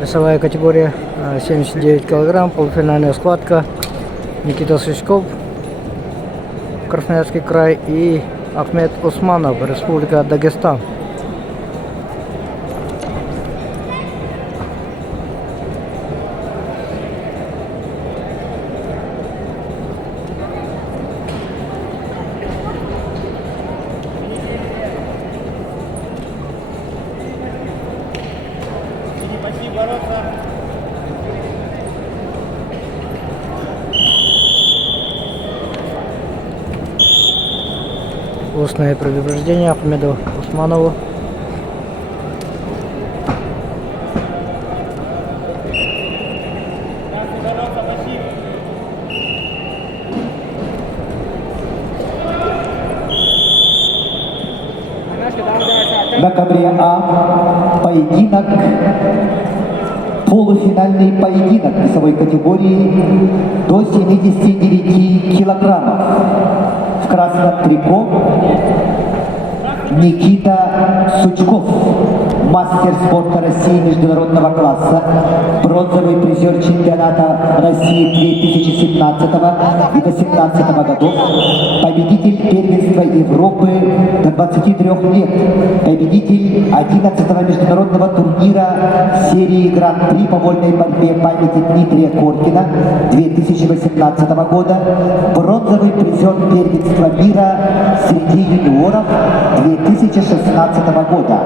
Весовая категория 79 килограмм, полуфинальная схватка. Никита Сычков, Красноярский край, и Ахмед Усманов, Республика Дагестан. Устное предупреждение Ахмеду Усманову. На ковре А поединок, полуфинальный поединок весовой категории до 79 килограммов. В красном трико Никита Сычков, мастер спорта России международного класса, бронзовый призер чемпионата России 2017 и 2018 годов, победитель первенства Европы до 23 лет, победитель 11-го международного турнира серии Гран-при по вольной борьбе памяти Дмитрия Коркина 2018 года, бронзовый призер первенства мира среди юниоров 2016 года.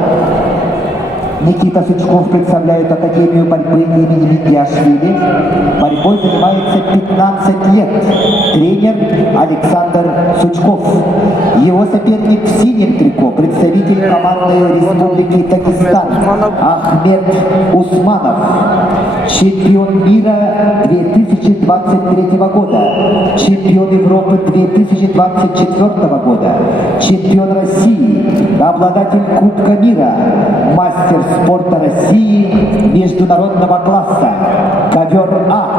Никита Сычков представляет Академию борьбы имени Виндиашвили. Борьбой занимается 15 лет. Тренер Александр Сычков. Его соперник в синем трико, представитель команды Республики Дагестан Ахмед Усманов. Чемпион мира 2023 года, чемпион Европы 2024 года, чемпион России, обладатель Кубка мира, мастер спорта России международного класса, ковер А.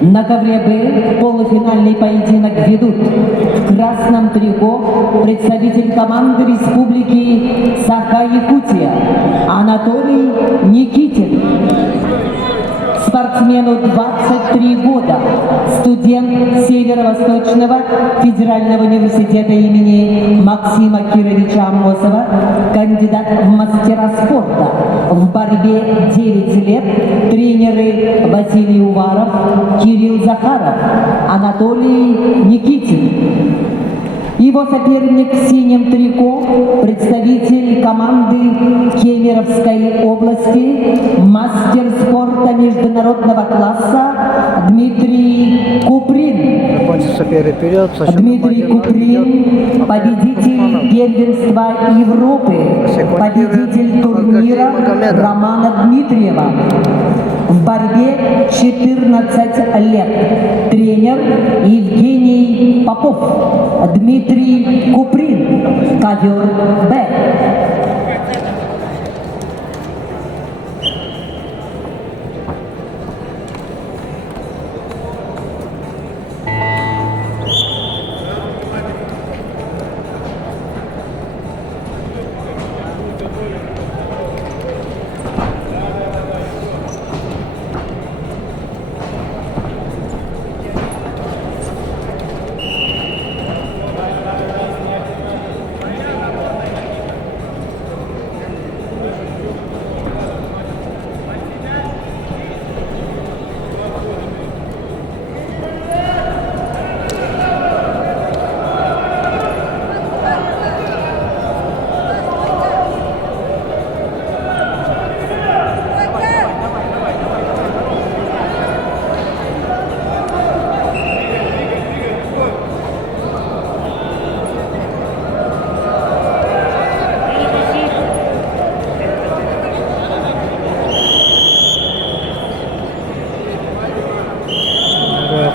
На ковре Б полуфинальный поединок ведут в красном трико представитель команды Республики Саха-Якутия Анатолий Никитин. Спортсмену 23 года, студент Северо-Восточного федерального университета имени Максима Кировича Амосова, кандидат в мастера спорта, в борьбе 9 лет, тренеры Василий Уваров, Кирилл Захаров, Анатолий Никитин. Его соперник в синем трико, представитель команды Кемеровской области, мастер спорта международного класса Дмитрий Куприн. Дмитрий Куприн, победитель первенства Европы, победитель турнира Романа Дмитриева. В борьбе 14 лет. Тренер Евгений Попов. Дмитрий Куприн. Ковер Б.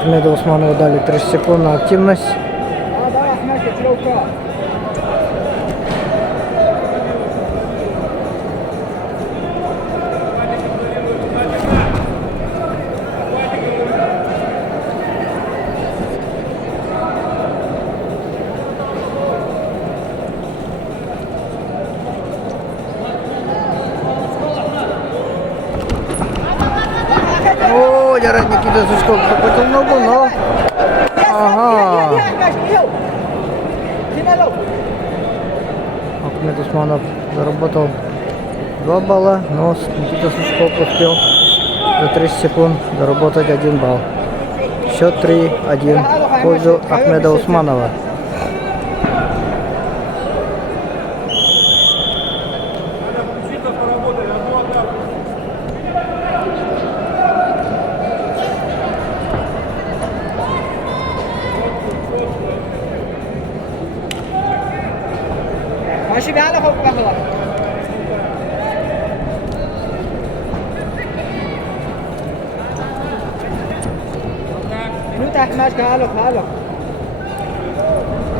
Ахмеду Усманову дали 30 секунд на активность. Бодяра Никита Сучков пропустил ногу, но... Ага. Ахмед Усманов заработал 2 балла, но Никита Сучков успел за 30 секунд заработать 1 балл. Счет 3-1 в пользу Ахмеда Усманова. ماشي بيعلى فوق بقى минута Ахмаш Галов.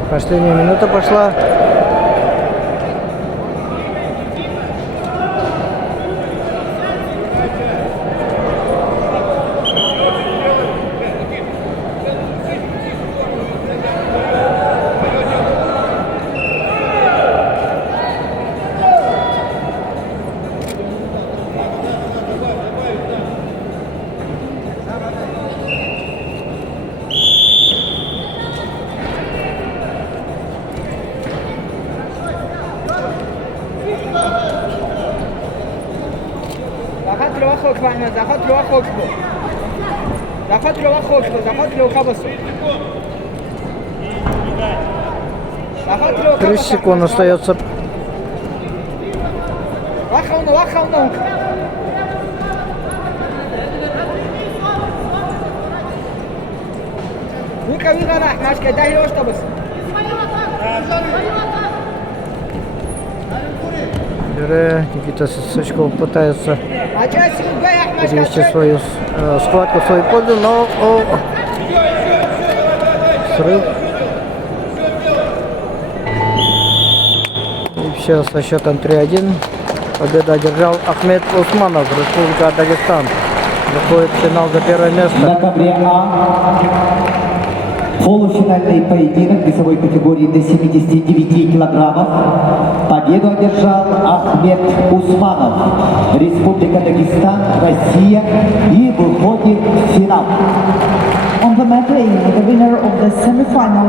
Последняя минута пошла. زخات رو خوک بانه زخات رو خوک بو زخات رو خوک بو زخات رو خبصو زخات رو 30 секунд остается. وخونا ويكا ويغا راح ماش كده يوش تبص Никита Сучков пытается عجاز يبقى يا احمد перевести свою схватку в свою пользу, но срыв. И все со счетом 3-1. Победу одержал Ахмед Усманов, Республика Дагестан. Выходит в финал за первое место. На ковре А полуфинальный поединок весовой категории до 79 килограммов. Победу одержал Ахмед Усманов, Республика Дагестан, Россия, и выходит в финал. On the mat, the winner of the semi-final